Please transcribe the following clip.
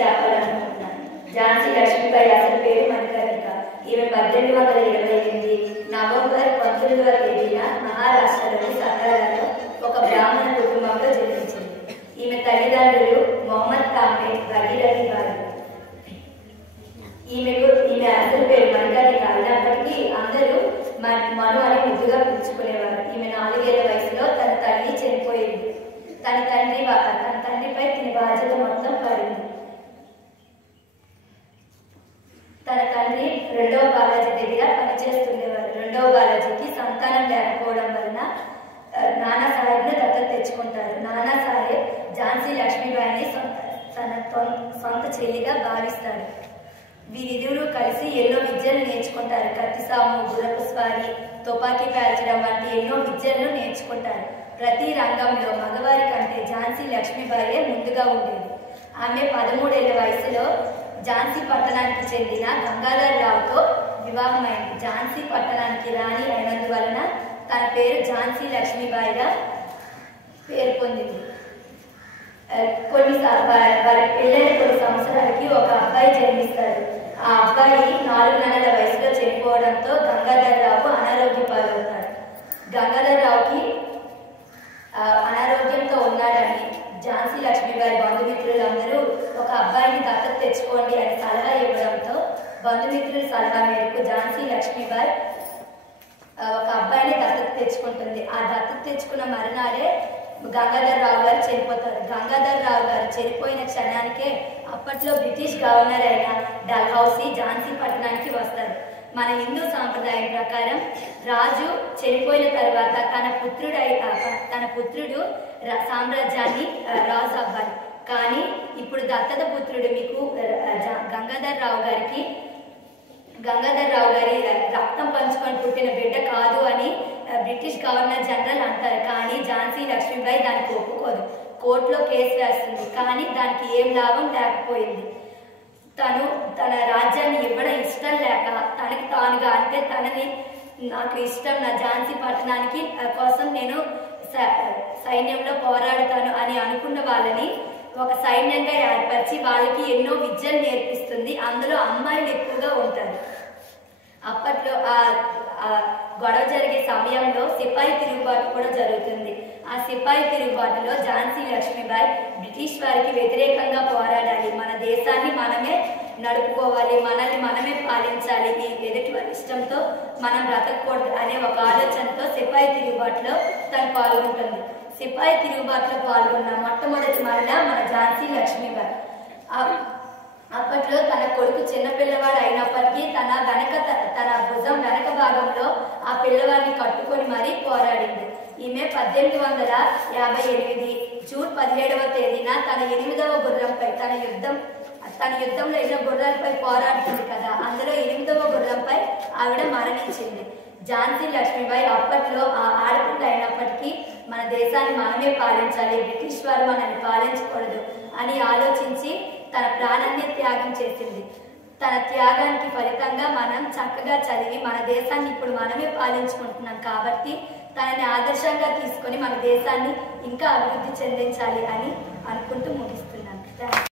చెప్పాలనుకుంటున్నాను. ఝాన్సీ లక్ష్మీబాయి అసలు పేరు మణికర్ణిక. ఈమె 1828 నవంబర్ 19వ తేదీన మహారాష్ట్రలోని సతారాలో ఒక బ్రాహ్మణ కుటుంబంలో జన్మించింది. ఈమె తల్లిదండ్రులు మొహమ్మద్ తాంబే, భగీరథి బాయి. ఈమె అసలు పేరు మణికర్ణిక అయినప్పటికీ అందరూ మను అని ముద్దుగా పిలుచుకునేవారు. ఈమె 4 ఏళ్ల వయసులో తన తల్లి చనిపోయింది. తన తండ్రిపై తిని బాధ్యత మొత్తం పడింది. తన తండ్రి రెండవ బాలాజీ దగ్గర పనిచేస్తుండేవారు. రెండవ బాలాజీకి సంతానం లేకపోవడం వలన నానా సాహెబ్ను దత్తత తెచ్చుకుంటారు. నానా సాహెబ్ ఝాన్సీ లక్ష్మీబాయిని తన సొంత చెల్లిగా భావిస్తారు. వీరిరువురు కలిసి ఎన్నో విద్యలు నేర్చుకుంటారు. కత్తిసాము, గుర్రపు స్వారీ, తుపాకీ పేల్చడం వంటి ఎన్నో విద్యలను నేర్చుకుంటారు. ప్రతి రంగంలో మగవారి కంటే ఝాన్సీ లక్ష్మీబాయే ముందుగా ఉండేది. ఆమె 13 ఏళ్ల వయసులో ఝాన్సీ పట్టణానికి చెందిన గంగాధర్ రావుతో వివాహమైంది. ఝాన్సీ పట్టణానికి రాణి అయినందువలన తన పేరు ఝాన్సీ లక్ష్మీబాయిగా పేరు పొందింది. వారి పెళ్ళైన కొన్ని సంవత్సరాలకి ఒక అబ్బాయి జన్మిస్తారు. ఆ అబ్బాయి 4 నెలల వయసులో చనిపోవడంతో గంగాధర్ రావు అనారోగ్య పాలవుతాడు. గంగాధర్ రావుకి అనారోగ్యంతో ఉన్నాడని ఝాన్సీ లక్ష్మీబాయి బంధుమిత్రులందరూ ఒక అబ్బాయిని దత్తత తెచ్చుకోండి అని సలహా ఇవ్వడంతో బంధుమిత్రుల సలహా మేరకు ఝాన్సీ లక్ష్మీబాయి ఒక అబ్బాయిని దత్తత తెచ్చుకుంటుంది. ఆ దత్తత తెచ్చుకున్న మరునాడే గంగాధర్ రావు గారు చనిపోతారు. గంగాధర్ రావు గారు చనిపోయిన క్షణానికే అప్పట్లో బ్రిటిష్ గవర్నర్ అయిన డల్హౌసీ ఝాన్సీ పట్టణానికి వస్తారు. మన హిందూ సాంప్రదాయం ప్రకారం రాజు చనిపోయిన తర్వాత తన పుత్రుడు సామ్రాజ్యాన్ని రాజు అవ్వాలి. కానీ ఇప్పుడు దత్తత పుత్రుడు మీకు గంగాధర్ రావు గారి రక్తం పంచుకొని పుట్టిన బిడ్డ కాదు అని బ్రిటిష్ గవర్నర్ జనరల్ అంటారు. కానీ ఝాన్సీ లక్ష్మీబాయి దానికి ఒప్పుకోదు. కోర్టులో కేసు వేస్తుంది. కానీ దానికి ఏం లాభం లేకపోయింది. తన రాజ్యాన్ని ఇవ్వడం ఇష్టం లేక తనకి తానుగా అంటే నాకు ఇష్టం, నా ఝాన్సీ పట్టణానికి కోసం నేను సైన్యంలో పోరాడుతాను అని అనుకున్న వాళ్ళని ఒక సైన్యంగా ఏర్పరిచి వాళ్ళకి ఎన్నో విద్యలు నేర్పిస్తుంది. అందులో అమ్మాయిలు ఎక్కువగా ఉంటారు. అప్పట్లో గొడవ జరిగే సమయంలో సిపాయి తిరుగుబాటు కూడా జరుగుతుంది. ఆ సిపాయి తిరుగుబాటులో ఝాన్సీ లక్ష్మీబాయి బ్రిటిష్ వారికి వ్యతిరేకంగా పోరాడాలి, మన దేశాన్ని మనమే నడుపుకోవాలి, మనల్ని మనమే పాలించాలి, ఈ ఎదుటి వారి ఇష్టంతో మనం బ్రతకూడదు అనే ఒక ఆలోచనతో సిపాయి తిరుగుబాటులో తను పాల్గొంటుంది. సిపాయి తిరుగుబాటులో పాల్గొన్న మొట్టమొదటి మహిళ మన ఝాన్సీ లక్ష్మీబాయి. అప్పట్లో తన కొడుకు చిన్నపిల్లవాడు అయినప్పటికీ తన భుజం వెనక భాగంలో ఆ పిల్లవాడిని కట్టుకొని మరీ పోరాడింది. ఈమె 1858 జూన్ 17వ తేదీన తన 8వ గుర్రంపై తన యుద్ధంలో ఎన్నో గుర్రాలపై పోరాడుతుంది కదా, అందులో 8వ గుర్రంపై ఆవిడ మరణించింది. ఝాన్సీ లక్ష్మీబాయి అప్పట్లో ఆ ఆడపిల్ల అయినప్పటికీ మన దేశాన్ని మనమే పాలించాలి, బ్రిటిష్ వారు మనల్ని పాలించకూడదు అని ఆలోచించి తన ప్రాణాన్ని త్యాగం చేసింది. తన త్యాగానికి ఫలితంగా మనం చక్కగా చదివి మన దేశాన్ని ఇప్పుడు మనమే పాలించుకుంటున్నాం కాబట్టి తనని ఆదర్శంగా తీసుకొని మన దేశాన్ని ఇంకా అభివృద్ధి చెందించాలి అని అనుకుంటూ ముగిస్తాం.